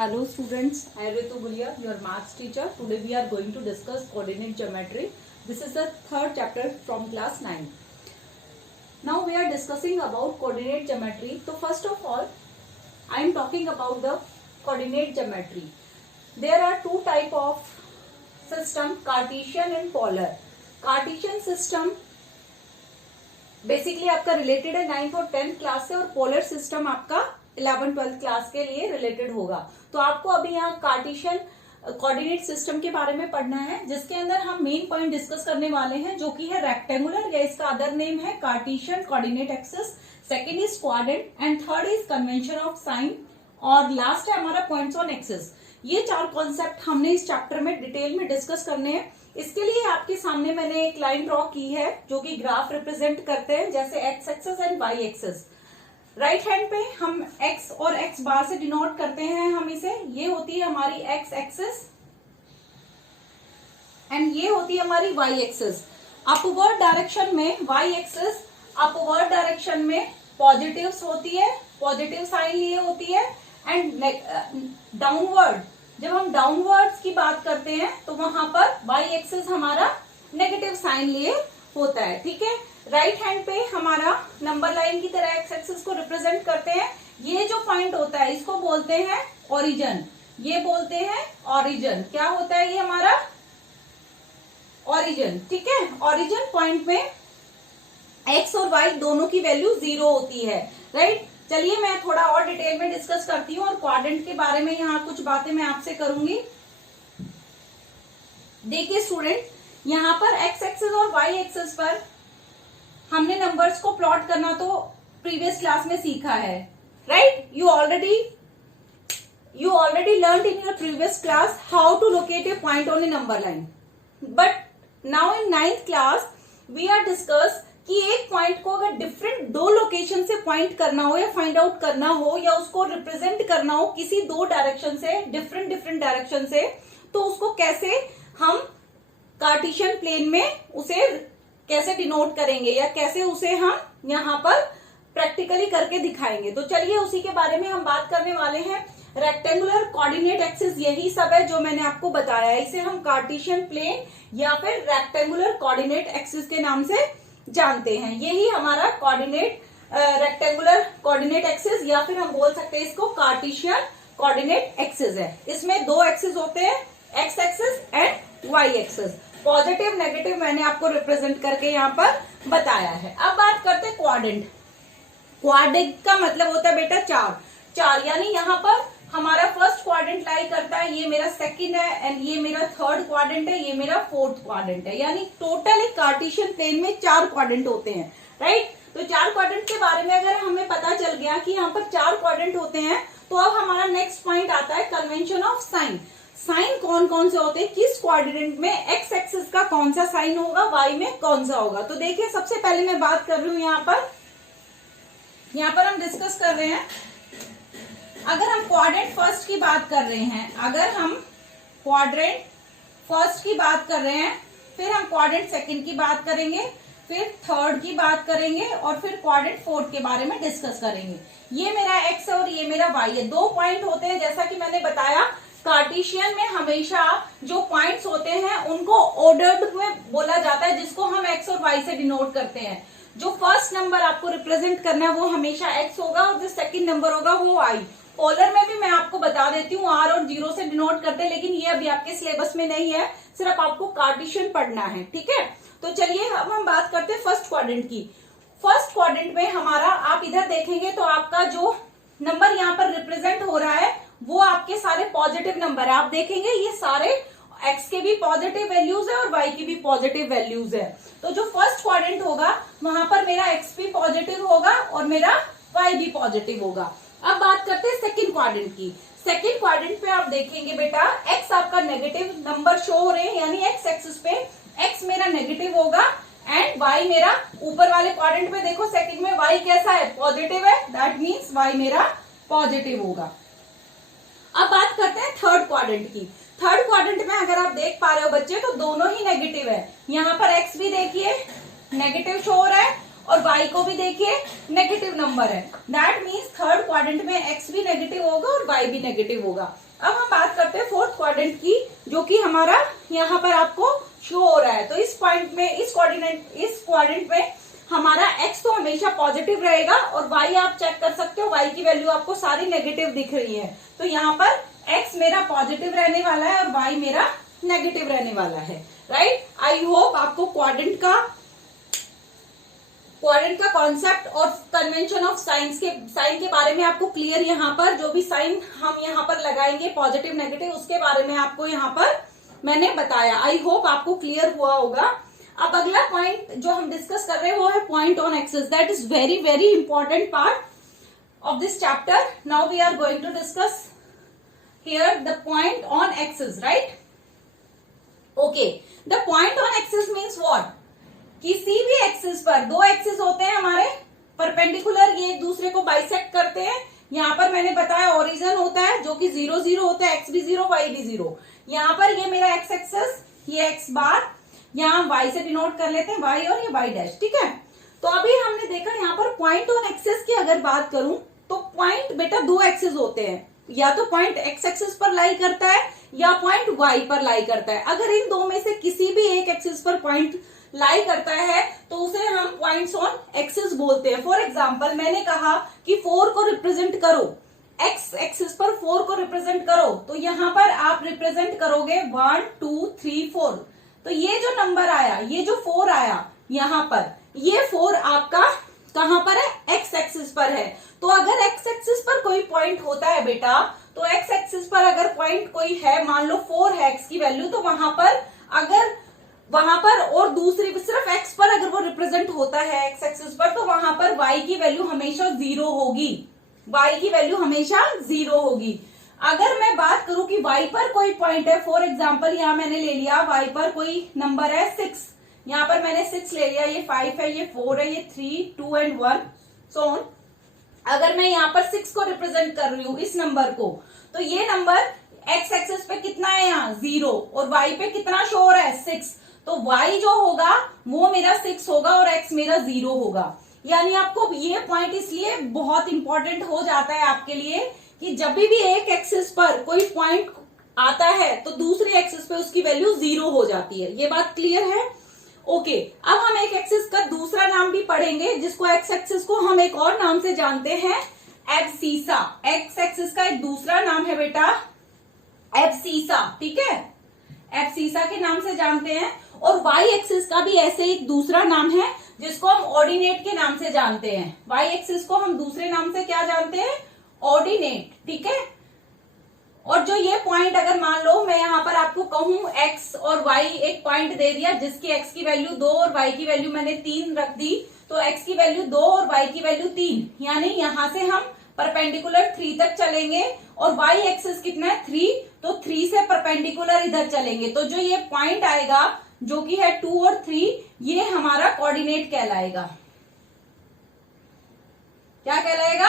Hello students, I am Ritu Gulia, your maths teacher. Today we are going to discuss coordinate geometry. This is the third chapter from class 9. Now we are discussing about coordinate geometry. So first of all, I am talking about the coordinate geometry. There are two type of system, Cartesian and polar. Cartesian system basically आपका related है 9th और 10th class से, और polar system आपका 11th 12th class के लिए related होगा. तो आपको अभी यहाँ कार्टेशियन कोऑर्डिनेट सिस्टम के बारे में पढ़ना है, जिसके अंदर हम मेन पॉइंट डिस्कस करने वाले हैं, जो कि है रेक्टेंगुलर, या इसका अदर नेम है Cartesian coordinate axis. Second is quadrant and third is convention of sine, और लास्ट है हमारा पॉइंट्स ऑन एक्सिस. ये चार कॉन्सेप्ट हमने इस चैप्टर में डिटेल में डिस्कस करने हैं. इसके लिए आपके सामने मैंने एक लाइन ड्रॉ की है जो कि ग्राफ रिप्रेजेंट करते हैं, जैसे X axis and Y axis. Right hand पे हम एक्स और एक्स बार से डिनोट करते हैं हम इसे. ये होती है हमारी एक्स एक्सिस एंड ये होती है हमारी वाई एक्सिस. अपवर्ड डायरेक्शन में वाई एक्सिस अपवर्ड डायरेक्शन में पॉजिटिव होती है, पॉजिटिव साइन लिए होती है, एंड डाउनवर्ड जब हम डाउनवर्ड्स की बात करते हैं तो वहां पर वाई एक्सिस हमारा नेगेटिव साइन लिए होता है. ठीक है, राइट हैंड पे हमारा नंबर लाइन की तरह एक्स एक्सिस को रिप्रेजेंट करते हैं. ये जो पॉइंट होता है इसको बोलते हैं ओरिजिन, ये बोलते हैं ओरिजिन. क्या होता है ये हमारा ओरिजिन. ठीक है, ओरिजिन पॉइंट में एक्स और वाई दोनों की वैल्यू 0 होती है. राइट, चलिए मैं थोड़ा और डिटेल में डिस्कस करती हूँ, और क्वाड्रेंट के बारे में यहाँ कुछ बातें मैं आपसे करूंगी. देखिए स्टूडेंट, यहाँ पर एक्स एक्सिस और वाई एक्सिस पर हमने नंबर्स को प्लॉट करना तो प्रीवियस क्लास में सीखा है. Right, you already learn in your previous class how to locate a point on a number line. But now in 9th class we are discuss कि एक पॉइंट को अगर डिफरेंट दो लोकेशन से पॉइंट करना हो, या फाइंड आउट करना हो, या उसको रिप्रेजेंट करना हो किसी दो डायरेक्शन से, डिफरेंट डायरेक्शन से, तो उसको कैसे हम कार्टेशियन प्लेन में उसे कैसे डिनोट करेंगे, या कैसे उसे हम यहाँ पर प्रैक्टिकली करके दिखाएंगे. तो चलिए उसी के बारे में हम बात करने वाले हैं. रेक्टेंगुलर कोऑर्डिनेट एक्सिस यही सब है जो मैंने आपको बताया है. इसे हम कार्टेशियन प्लेन या फिर रेक्टेंगुलर कोऑर्डिनेट एक्सिस के नाम से जानते हैं. यही हमारा कोऑर्डिनेट रेक्टेंगुलर कोऑर्डिनेट एक्सिस, या फिर हम बोल सकते हैं इसको कार्टेशियन कोऑर्डिनेट एक्सिस है. इसमें दो एक्सिस होते हैं, X axis and Y axis. Positive negative मैंने आपको रिप्रेजेंट करके यहाँ पर बताया है. अब बात करते हैं क्वाड्रेंट. क्वाड्रेंट का मतलब होता है बेटा चार, यानी यहाँ पर हमारा फर्स्ट क्वाड्रेंट लाई करता है, ये मेरा सेकंड है, एंड ये मेरा थर्ड क्वाड्रेंट है, ये मेरा फोर्थ क्वाड्रेंट है. यानी टोटल एक कार्टेशियन प्लेन में 4 क्वाड्रेंट होते हैं. राइट, तो 4 क्वाड्रेंट के बारे में अगर हमें पता चल गया कि यहाँ पर 4 क्वाड्रेंट होते हैं, तो अब हमारा नेक्स्ट पॉइंट आता है कन्वेंशन ऑफ साइन. साइन कौन कौन से होते हैं, किस क्वाड्रेंट में एक्स एक्सिस का कौन सा साइन होगा, वाई में कौन सा होगा. तो देखिए सबसे पहले मैं बात कर रही हूँ यहाँ पर हम डिस्कस कर रहे हैं, अगर हम क्वाड्रेंट फर्स्ट की बात कर रहे हैं, फिर हम क्वाड्रेंट सेकंड की बात करेंगे, फिर थर्ड की बात करेंगे, और फिर क्वाड्रेंट फोर्थ के बारे में डिस्कस करेंगे. ये मेरा एक्स है और ये मेरा वाई है. 2 पॉइंट होते हैं, जैसा कि मैंने बताया कार्टेशियन में हमेशा जो पॉइंट्स होते हैं उनको ऑर्डर्ड में बोला जाता है, जिसको हम एक्स और वाई से डिनोट करते हैं. जो फर्स्ट नंबर आपको रिप्रेजेंट करना है वो हमेशा एक्स होगा, और जो सेकंड नंबर होगा वो वाई. पोलर में भी मैं आपको बता देती हूँ आर और 0 से डिनोट करते हैं, लेकिन ये अभी आपके सिलेबस में नहीं है, सिर्फ आपको कार्टेशियन पढ़ना है. ठीक है, तो चलिए अब हम बात करते हैं फर्स्ट क्वाड्रेंट की. फर्स्ट क्वाड्रेंट में हमारा, आप इधर देखेंगे तो आपका जो नंबर यहाँ पर रिप्रेजेंट हो रहा है वो आपके सारे पॉजिटिव नंबर है. आप देखेंगे ये सारे एक्स के भी पॉजिटिव वैल्यूज है और वाई की भी पॉजिटिव वैल्यूज है. तो जो फर्स्ट क्वाड्रेंट होगा वहां पर मेरा एक्स भी पॉजिटिव होगा और मेरा वाई भी पॉजिटिव होगा. अब बात करते हैं सेकंड क्वाड्रेंट की. सेकंड क्वाड्रेंट पे आप देखेंगे बेटा एक्स आपका नेगेटिव नंबर शो हो रहे हैं, यानी एक्स एक्सिस पे एक्स मेरा नेगेटिव होगा, एंड वाई मेरा ऊपर वाले क्वाड्रेंट पे देखो सेकंड में वाई कैसा है, पॉजिटिव है. दैट मीन्स वाई मेरा पॉजिटिव होगा. अब बात करते हैं थर्ड क्वाड्रेंट की. थर्ड क्वाड्रेंट में अगर आप देख पा रहे हो बच्चे, तो दोनों ही नेगेटिव है. यहाँ पर एक्स भी देखिए नेगेटिव शो हो रहा है, और y को भी देखिए नेगेटिव नंबर है, दैट मीन्स थर्ड क्वाड्रेंट में x भी नेगेटिव होगा और y भी नेगेटिव होगा। अब हम बात करते हैं फोर्थ क्वाड्रेंट की, जो कि हमारा यहाँ पर आपको शो हो रहा है। तो इस पॉइंट में, इस क्वाड्रेंट में हमारा x तो हमेशा पॉजिटिव रहेगा और y आप चेक कर सकते हो, y की वैल्यू आपको सारी नेगेटिव दिख रही है। तो यहाँ पर x मेरा पॉजिटिव रहने वाला है और y मेरा नेगेटिव रहने वाला है, राइट। आई होप आपको क्वाड्रेंट का कॉन्सेप्ट और कन्वेंशन ऑफ साइन के बारे में आपको क्लियर, यहाँ पर जो भी साइन हम यहाँ पर लगाएंगे पॉजिटिव नेगेटिव, उसके बारे में आपको यहाँ पर मैंने बताया। आई होप आपको क्लियर हुआ होगा। अब अगला पॉइंट जो हम डिस्कस कर रहे हैं वो है point on axis. That is very very important part of this chapter. Now we are going to discuss here the point on axis, right. Okay, the point on axis means what? किसी भी axis पर, दो axis होते हैं हमारे perpendicular, ये एक दूसरे को बाइसेक्ट करते हैं। यहाँ पर मैंने बताया ओरिजिन होता है जो कि 0 0 होता है, x भी 0 y भी 0। यहाँ पर ये मेरा x एक्सिस, ये x बार, यहाँ y से डिनोट कर लेते हैं y और ये y डैश, ठीक है। तो अभी हमने देखा यहाँ पर पॉइंट ऑन एक्सिस की अगर बात करूं तो पॉइंट बेटा दो एक्सिस होते हैं, या तो पॉइंट x एक्सिस पर लाई करता है या पॉइंट y पर लाई करता है। अगर इन दो में से किसी भी एक एक्सिस पर पॉइंट लाई करता है तो उसे हम पॉइंट्स ऑन एक्सिस बोलते हैं। फॉर एग्जाम्पल मैंने कहा कि 4 को रिप्रेजेंट करो, एक्स एक्सिस पर 4 को रिप्रेजेंट करो, तो यहाँ पर आप रिप्रेजेंट करोगे 1 2 3 4। तो ये जो नंबर आया, ये जो 4 आया यहाँ पर, ये 4 आपका कहाँ पर है? एक्स एक्सिस पर है। तो अगर एक्स एक्सिस पर कोई पॉइंट होता है बेटा, तो एक्स एक्सिस पर अगर पॉइंट कोई है, मान लो 4 है एक्स की वैल्यू, तो वहां पर और दूसरी सिर्फ एक्स पर अगर वो रिप्रेजेंट होता है एक्स एक्सिस पर, तो वहां पर वाई की वैल्यू हमेशा 0 होगी, वाई की वैल्यू हमेशा 0 होगी। अगर मैं बात करूं कि वाई पर कोई पॉइंट है, फॉर एग्जाम्पल यहाँ मैंने ले लिया वाई पर कोई नंबर है 6, यहाँ पर मैंने 6 ले लिया, ये 5 है, ये 4 है, ये 3 2 एंड 1 सो ऑन। अगर मैं यहाँ पर 6 को रिप्रेजेंट कर रही हूँ, इस नंबर को, तो ये नंबर एक्स एक्सिस पे कितना है यहाँ 0 और वाई पे कितना शो हो रहा है 6, तो y जो होगा वो मेरा 6 होगा और x मेरा 0 होगा। यानी आपको ये पॉइंट इसलिए बहुत इंपॉर्टेंट हो जाता है आपके लिए कि जब भी एक एक्सिस पर कोई पॉइंट आता है तो दूसरी एक्सिस पे उसकी वैल्यू 0 हो जाती है। ये बात क्लियर है? ओके, अब हम एक एक्सिस का दूसरा नाम भी पढ़ेंगे, जिसको एक्स एक्सिस को हम एक और नाम से जानते हैं, एब्सीसा। एक्स एक्सिस का एक दूसरा नाम है बेटा एब्सीसा, ठीक है, एब्सीसा के नाम से जानते हैं। और वाई एक्सिस का भी ऐसे एक दूसरा नाम है जिसको हम ऑर्डिनेट के नाम से जानते हैं। वाई एक्सिस को हम दूसरे नाम से क्या जानते हैं? ऑर्डिनेट, ठीक है। और जो ये पॉइंट, अगर मान लो मैं यहाँ पर आपको कहूं x और y, एक पॉइंट दे दिया जिसकी x की वैल्यू 2 और y की वैल्यू मैंने 3 रख दी, तो x की वैल्यू 2 और y की वैल्यू 3, यानी यहां से हम परपेंडिकुलर 3 तक चलेंगे और y एक्सिस कितना है 3, तो 3 से परपेंडिकुलर इधर चलेंगे। तो जो ये पॉइंट आएगा जो कि है 2 और 3, ये हमारा कोऑर्डिनेट कहलाएगा। क्या कहलाएगा?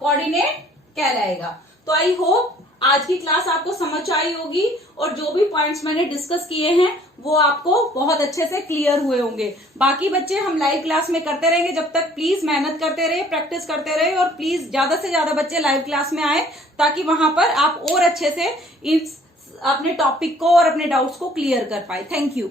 कोऑर्डिनेट कहलाएगा। तो आई होप आज की क्लास आपको समझ आई होगी और जो भी पॉइंट्स मैंने डिस्कस किए हैं वो आपको बहुत अच्छे से क्लियर हुए होंगे। बाकी बच्चे हम लाइव क्लास में करते रहेंगे, जब तक प्लीज मेहनत करते रहे, प्रैक्टिस करते रहे और प्लीज ज्यादा से ज्यादा बच्चे लाइव क्लास में आए ताकि वहां पर आप और अच्छे से इस अपने टॉपिक को और अपने डाउट्स को क्लियर कर पाए। Thank you.